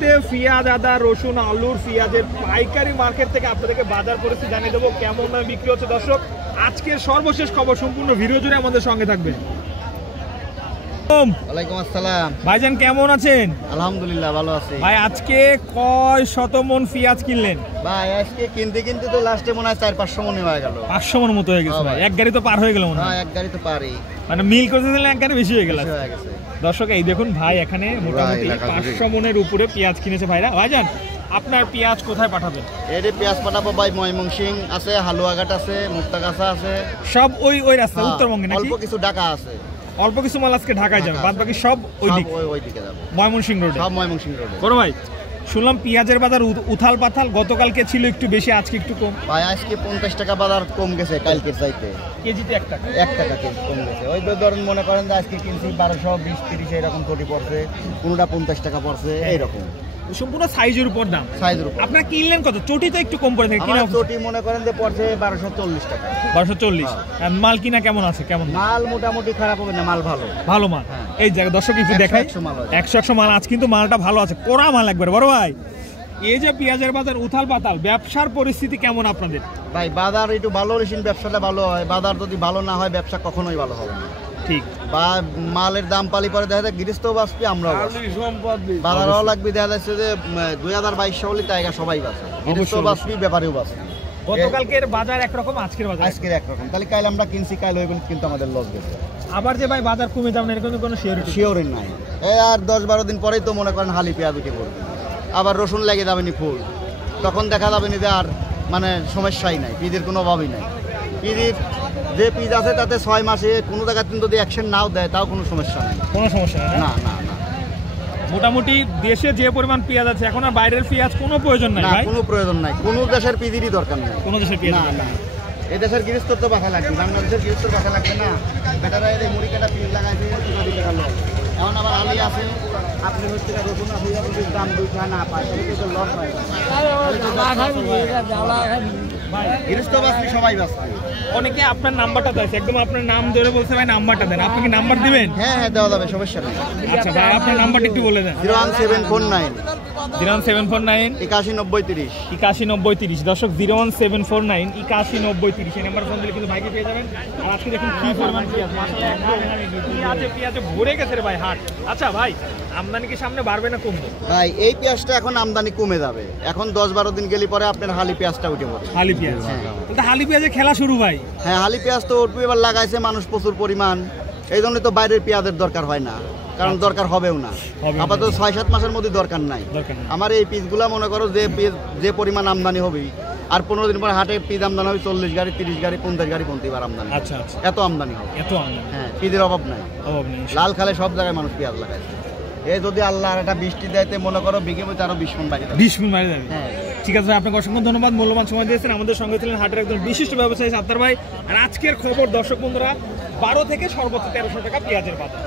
পেঁয়াজ, আদা, রসুন, আলুর, পেঁয়াজের পাইকারি মার্কেট থেকে আপনাদেরকে বাজার পরিস্থিতি জানিয়ে দেবো কেমন দামে বিক্রি হচ্ছে। দর্শক, আজকের সর্বশেষ খবর সম্পূর্ণ ভিডিও জুড়ে আমাদের সঙ্গে থাকবে। ওয়ালাইকুম আসসালাম ভাইজান, কেমন আছেন? আলহামদুলিল্লাহ ভালো আছি ভাই। আজকে কয় শত মন পেঁয়াজ কিনলেন? ভাই আজকে কিনতে কিনতে তো লাস্টে মনে হয় 400-500 মন হয়ে গেল। 500 মন মতো হয়ে গেছে ভাই। এক গাড়ি তো পার হয়ে গেল মনে হয়। হ্যাঁ, এক গাড়ি তো পারি, মানে মিল করতে দিলে এক গাড়ি বেশি হয়ে গেল। গেছে। দর্শক, এই দেখুন ভাই এখানে মোটামুটি 500 মনের উপরে পেঁয়াজ কিনেছে ভাইরা। ভাইজান, আপনার পেঁয়াজ কোথায় পাঠাবেন? এই পেঁয়াজ পাঠাবো ভাই ময়মনসিং আছে, হালুয়াঘাট আছে, মুক্তাগাছা আছে, সব ওই রাস্তা উত্তরবঙ্গে নাকি? অল্প কিছু ঢাকা আছে, অল্প কিছু মাল আজকে ঢাকায় যাবে, বাদ বাকি সব ওই দিকে যাবে, ময়মনসিংহ রোডে। সব ময়মনসিংহ রোডে। বড় ভাই, শুনলাম পেঁয়াজের বাজার উথাল পাথাল, গতকালকে ছিল একটু বেশি, আজকে একটু কম। ভাই আজকে 50 টাকা বাজার কম গেছে কালকের চাইতে। কেজিতে 1 টাকা, 1 টাকা কেজি কম গেছে। ওই ধরেন মনে করেন যে আজকে কিনছি 1220-30 এরকম কোটি পড়ছে, কোনটা 50 টাকা পড়ছে এইরকম। সম্পূর্ণ সাইজের উপর দাম। সাইজের উপর। আপনারা কিনলেন কত? চটি তো একটু কম পড়ে থাকে। কিনা চটি মনে করেন যে পড়ছে 1240 টাকা। 1240। মাল কিনা কেমন আছে? কেমন মাল? মোটামুটি খারাপ হবে না, মাল ভালো, ভালো মাল। এই জায়গা দর্শক একটু দেখাই, 100 মাল আজ কিন্তু মালটা ভালো আছে, কোরা মাল একবার। বড় ভাই, এই যে পেঁয়াজের বাজার উথাল পাতাল, ব্যবসার পরিস্থিতি কেমন আপনাদের? ভাই বাজার একটু ভালো হলে ব্যবসাটা ভালো হয়, বাজার যদি ভালো না হয় ব্যবসা কখনোই ভালো হবে না। ঠিক। বা মালের দাম পালি পরে দেখা যায় গৃহস্থ বাঁচবি, আমরাও বাজারও লাগবে। দেখা যাচ্ছে যে 2022 সালে জায়গা সবাই বাঁচে, গৃহস্থ বাঁচবি, ব্যাপারেও বাঁচবে। গতকালকের বাজার একরকম, আজকের বাজার আজকের একরকম। তাহলে কাল আমরা কিনছি, কাল ওই কিন্তু আমাদের লস গেছে। আবার যে ভাই বাজার কমে যাবে না এরকম কোনো শিওরিং নাই। এই আর 10-12 দিন পরেই তো মনে করেন হালি পেঁয়াজ উঠে পড়বে, আবার রসুন লেগে যাবে নি ফুল, তখন দেখা যাবে নি যে আর মানে সমস্যাই নাই, পিঁজের কোনো অভাবই নাই। পিঁজের যে পিঁজ আছে তাতে 6 মাসে কোনো জায়গায় যদি অ্যাকশন নাও দেয় তাও কোনো সমস্যা নেই, কোনো সমস্যা নেই। না না না। মোটামুটি দেশে যে পরিমাণ পেঁয়াজ আছে এখন আর বাইরের পেঁয়াজ কোনো প্রয়োজন নাই ভাই, কোনো প্রয়োজন নাই। কোনো দেশের পিঁজেরই দরকার নেই, কোনো দেশের পেঁয়াজ না না। এই দেশের গৃহস্থর তো বাসা লাগবে, বাংলাদেশের গৃহস্থর বাসা লাগবে না। বেটারা এই মুড়ি কাটা পিঁজ লাগাইছে, এখন আবার আলি আছে, আপনি হচ্ছে রসুন আছে, দাম 2 টাকা না পায়, তাহলে তো লস হয়। গৃহস্থ বাঁচবি, সবাই বাঁচবে। অনেকে আপনার নাম্বারটা দেয়, একদম আপনার নাম ধরে বলছে ভাই নাম্বারটা দেন। আপনি কি নাম্বার দিবেন? হ্যাঁ হ্যাঁ, দেওয়া যাবে, সমস্যা নেই। আচ্ছা ভাই, আপনার নাম্বারটা একটু বলে দেন। 01749 01749 819030 819030। দর্শক, 01749 819030 এই নাম্বার ফোন দিলে কিন্তু ভাইকে পেয়ে যাবেন। আর আজকে দেখুন কি পরিমাণ পেঁয়াজ, মাশাআল্লাহ পেঁয়াজে ভরে গেছে রে ভাই হাট। আচ্ছা ভাই, আমদানি কি সামনে বাড়বে না কমবে? ভাই এই পেঁয়াজটা এখন আমদানি কমে যাবে, এখন 10-12 দিন গেলে পরে আপনার হালি পেঁয়াজটা উঠে পড়বে। হালি পেঁয়াজ? তাহলে হালি পেঁয়াজে খেলা শুরু ভাই। হ্যাঁ, হালি পেঁয়াজ তো উঠবে, এবার লাগাইছে মানুষ প্রচুর পরিমাণ, এই জন্য তো বাইরের পেঁয়াজের দরকার হয় না, কারণ দরকার হবেও না। আপাতত 6-7 মাসের মধ্যে দরকার নাই। আমার এই পিসগুলা মনে করো যে পরিমাণ আমদানি হবে, আর 15 দিন পর হাটে পিস আমদানি হবে 40 গাড়ি, 30 গাড়ি, 50 গাড়ি প্রতিবার আমদানি। আচ্ছা আচ্ছা, এত আমদানি হবে, এত আমদানি। হ্যাঁ, পিসের অভাব নাই, লাল খালে সব জায়গায় মানুষ পেঁয়াজ লাগাইছে। এই যদি আল্লাহ আর একটা বৃষ্টি দেয়তে মনে করো বিঘে মধ্যে আরো 20 মণ বাড়ি যাবে, 20 মণ বাড়ি যাবে। হ্যাঁ, ঠিক আছে, আপনাকে অসংখ্য ধন্যবাদ, মূল্যবান সময় দিয়েছেন। আমাদের সঙ্গে ছিলেন হাটের একজন বিশিষ্ট ব্যবসায়ী সাত্তার ভাই। আর আজকের খবর দর্শক বন্ধুরা, 12 থেকে সর্বোচ্চ 1300 টাকা পেঁয়াজের বাজার।